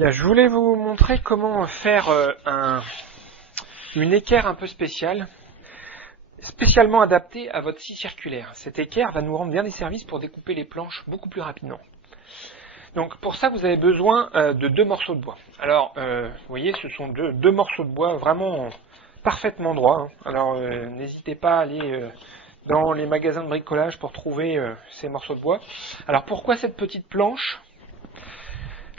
Bien, je voulais vous montrer comment faire une équerre un peu spéciale, spécialement adaptée à votre scie circulaire. Cette équerre va nous rendre bien des services pour découper les planches beaucoup plus rapidement. Donc pour ça, vous avez besoin de 2 morceaux de bois. Alors, vous voyez, ce sont deux morceaux de bois vraiment parfaitement droits. Alors, n'hésitez pas à aller dans les magasins de bricolage pour trouver ces morceaux de bois. Alors, pourquoi cette petite planche ?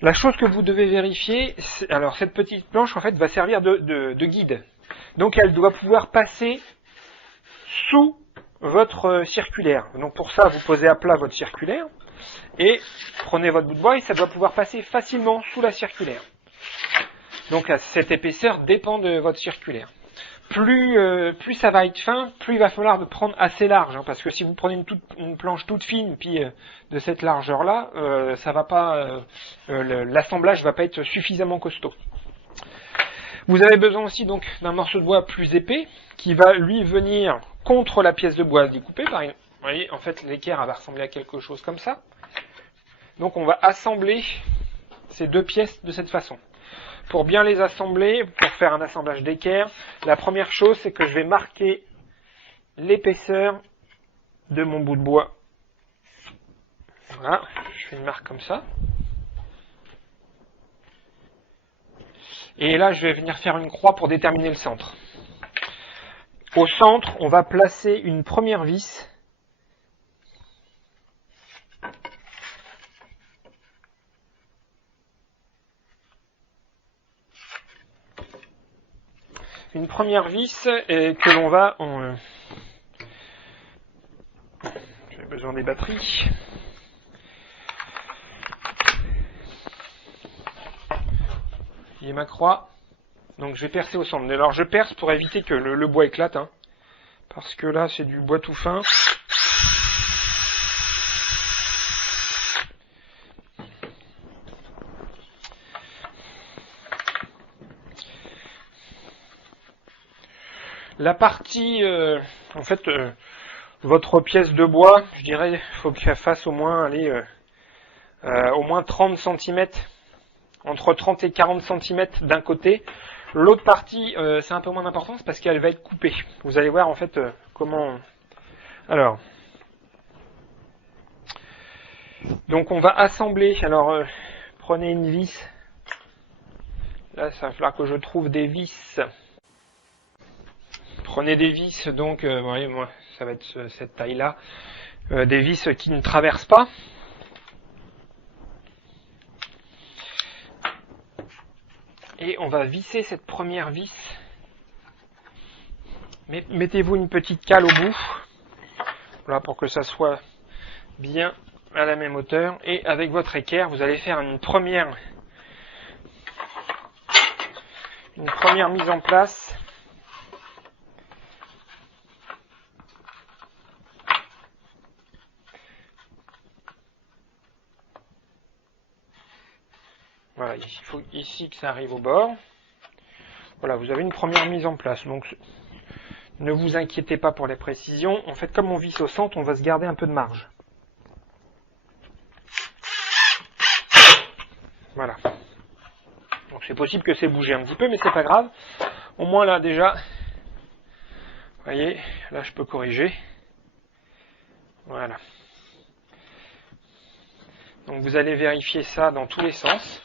La chose que vous devez vérifier, alors cette petite planche en fait va servir de guide. Donc elle doit pouvoir passer sous votre circulaire. Donc pour ça, vous posez à plat votre circulaire et prenez votre bout de bois et ça doit pouvoir passer facilement sous la circulaire. Donc cette épaisseur dépend de votre circulaire. Plus ça va être fin, plus il va falloir prendre assez large, hein, parce que si vous prenez une planche toute fine, puis de cette largeur-là, ça va pas, l'assemblage va pas être suffisamment costaud. Vous avez besoin aussi donc d'un morceau de bois plus épais, qui va lui venir contre la pièce de bois découpée. Par exemple. Vous voyez, en fait, l'équerre va ressembler à quelque chose comme ça. Donc on va assembler ces 2 pièces de cette façon. Pour bien les assembler, pour faire un assemblage d'équerre, la première chose, c'est que je vais marquer l'épaisseur de mon bout de bois. Voilà, je fais une marque comme ça. Et là, je vais venir faire une croix pour déterminer le centre. Au centre, on va placer une première vis. Une première vis que l'on va... J'ai besoin des batteries. Il y a ma croix. Donc je vais percer au centre. Alors je perce pour éviter que le bois éclate. Hein, parce que là, c'est du bois tout fin. La partie, en fait, votre pièce de bois, je dirais, il faut qu'elle fasse au moins, au moins 30 cm, entre 30 et 40 cm d'un côté. L'autre partie, c'est un peu moins d'importance parce qu'elle va être coupée. Vous allez voir en fait comment... Alors, donc on va assembler. Alors, prenez une vis. Là, ça va falloir que je trouve des vis. Prenez des vis, donc, vous voyez, moi, ça va être cette taille-là. Des vis qui ne traversent pas. Et on va visser cette première vis. Mettez-vous une petite cale au bout. Voilà, pour que ça soit bien à la même hauteur. Et avec votre équerre, vous allez faire une première mise en place. Voilà, il faut ici que ça arrive au bord. Voilà, vous avez une première mise en place. Donc, ne vous inquiétez pas pour les précisions. En fait, comme on visse au centre, on va se garder un peu de marge. Voilà. Donc, c'est possible que c'est bougé un petit peu, mais c'est pas grave. Au moins, là, déjà, vous voyez, là, je peux corriger. Voilà. Donc, vous allez vérifier ça dans tous les sens.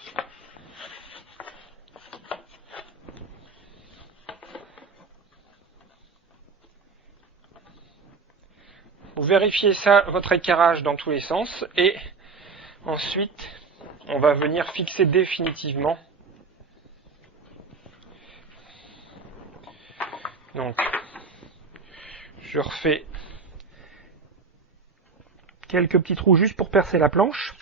Vous vérifiez ça, votre équerrage dans tous les sens, et ensuite, on va venir fixer définitivement. Donc, je refais quelques petits trous juste pour percer la planche.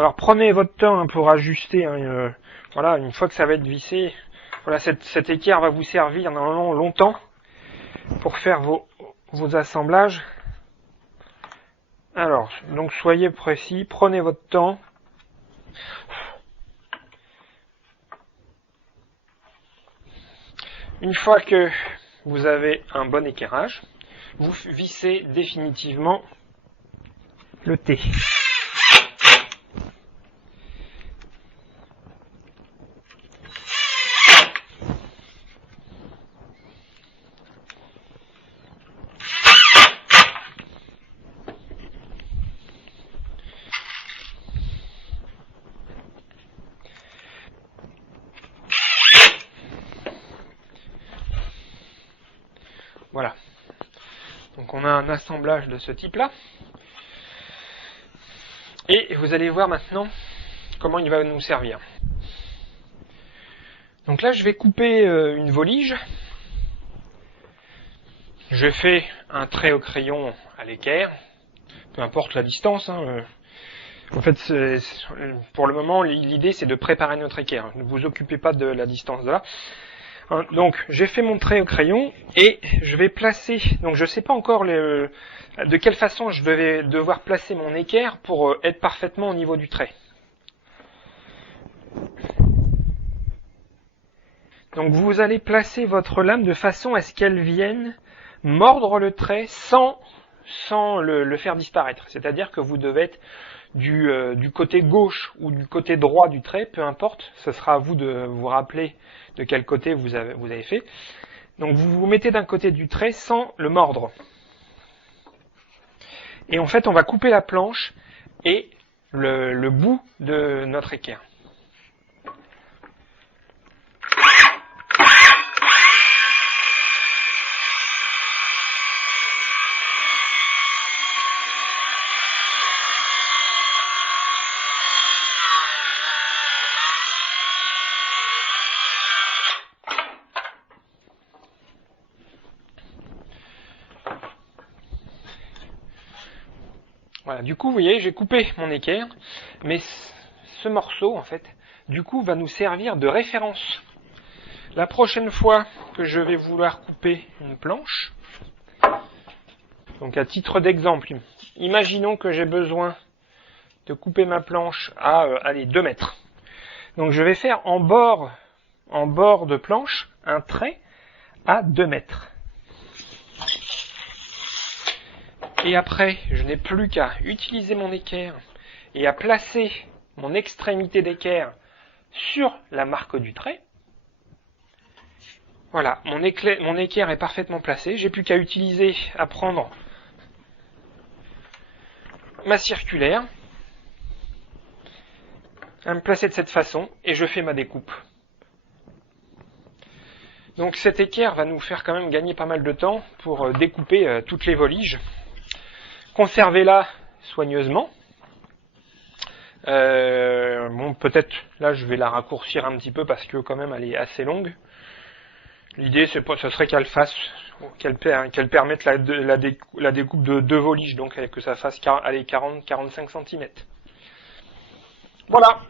Alors prenez votre temps pour ajuster. Voilà, une fois que ça va être vissé, voilà, cette équerre va vous servir normalement longtemps pour faire vos assemblages. Alors, donc soyez précis, prenez votre temps. Une fois que vous avez un bon équerrage, vous vissez définitivement le T. Voilà. Donc on a un assemblage de ce type-là. Et vous allez voir maintenant comment il va nous servir. Donc là, je vais couper une volige. Je fais un trait au crayon à l'équerre, peu importe la distance. En fait, pour le moment, l'idée c'est de préparer notre équerre. Ne vous occupez pas de la distance de là. Donc, j'ai fait mon trait au crayon et je vais placer. Donc, je ne sais pas encore de quelle façon je vais devoir placer mon équerre pour être parfaitement au niveau du trait. Donc, vous allez placer votre lame de façon à ce qu'elle vienne mordre le trait sans le faire disparaître. C'est-à-dire que vous devez être du côté gauche ou du côté droit du trait, peu importe, ce sera à vous de vous rappeler de quel côté vous avez fait. Donc vous vous mettez d'un côté du trait sans le mordre. Et en fait, on va couper la planche et le bout de notre équerre. Voilà, du coup, vous voyez, j'ai coupé mon équerre, mais ce morceau, en fait, du coup, va nous servir de référence. La prochaine fois que je vais vouloir couper une planche, donc à titre d'exemple, imaginons que j'ai besoin de couper ma planche à, 2 mètres. Donc je vais faire en bord de planche un trait à 2 mètres. Et après, je n'ai plus qu'à utiliser mon équerre et à placer mon extrémité d'équerre sur la marque du trait. Voilà, mon équerre est parfaitement placé. J'ai plus qu'à prendre ma circulaire, à me placer de cette façon et je fais ma découpe. Donc cette équerre va nous faire quand même gagner pas mal de temps pour découper toutes les voliges. Conservez-la soigneusement. Bon, peut-être là je vais la raccourcir un petit peu parce que quand même elle est assez longue. L'idée ce serait qu'elle permette la découpe de 2 voliges, donc que ça fasse 40-45 cm. Voilà.